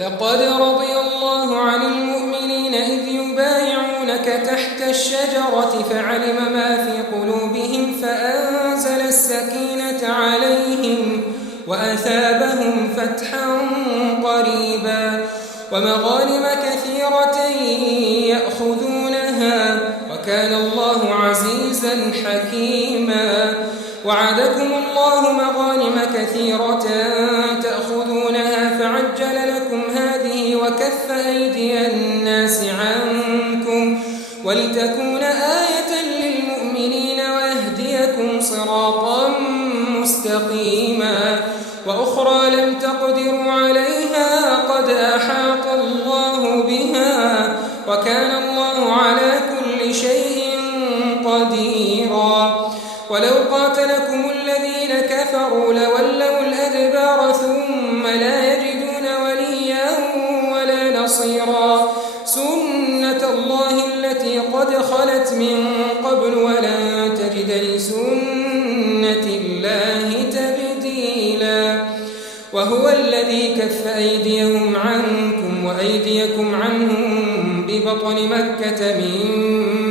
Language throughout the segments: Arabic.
لقد رضي الله عن المؤمنين إذ يبايعونك تحت الشجرة فعلم ما في قلوبهم فأنزل السكينة عليهم وأثابهم فتحا قريبا ومغانم كثيرة يأخذونها وكان الله عزيزا حكيما. وعدكم الله مغانم كثيرة تأخذونها فعجل لكم هذه وكف أيدي الناس عنكم ولتكون آية للمؤمنين ويهديكم صراطا مستقيما. وأخرى لم تقدروا عليها قد أحاط الله بها وكان الله على كل شيء قديرا. ولو قاتلكم الذين كفروا لولوا الأدبار ثم لا يجدون وليا ولا نصيرا. سنة الله التي قد خلت من قبل ولن تجد لسنة الله تبديلا. وهو الذي كف أيديهم عنكم وأيديكم عنهم ببطن مكة من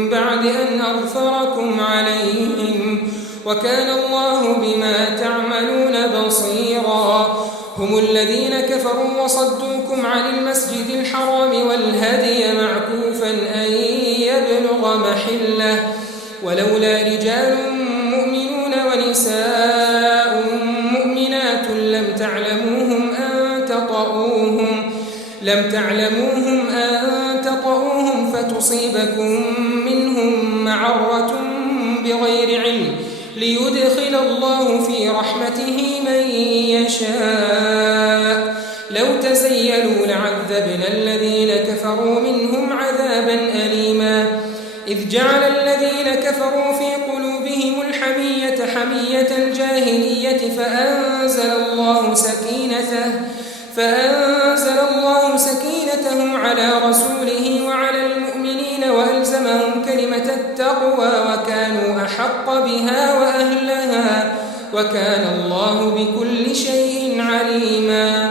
بعد أن أظفركم عليهم وكان الله بما تعملون بصيرا. هم الذين كفروا وصدوكم عن المسجد الحرام والهدي معكوفا أن يبلغ محله ولولا رجال مؤمنون ونساء مؤمنات لم تعلموهم أن تطؤوهم فتصيبكم منهم معرة بغير علم ليدخل الله في رحمته من يشاء. لو تزيلوا لعذبنا الذين كفروا منهم عذابا أليما. إذ جعل الذين كفروا في قلوبهم الحمية حمية الجاهلية فأنزل الله سكينته على رسوله وعلى المؤمنين وألزمهم كلمة التقوى وكانوا أحق بها وأهلها وكان الله بكل شيء عليما.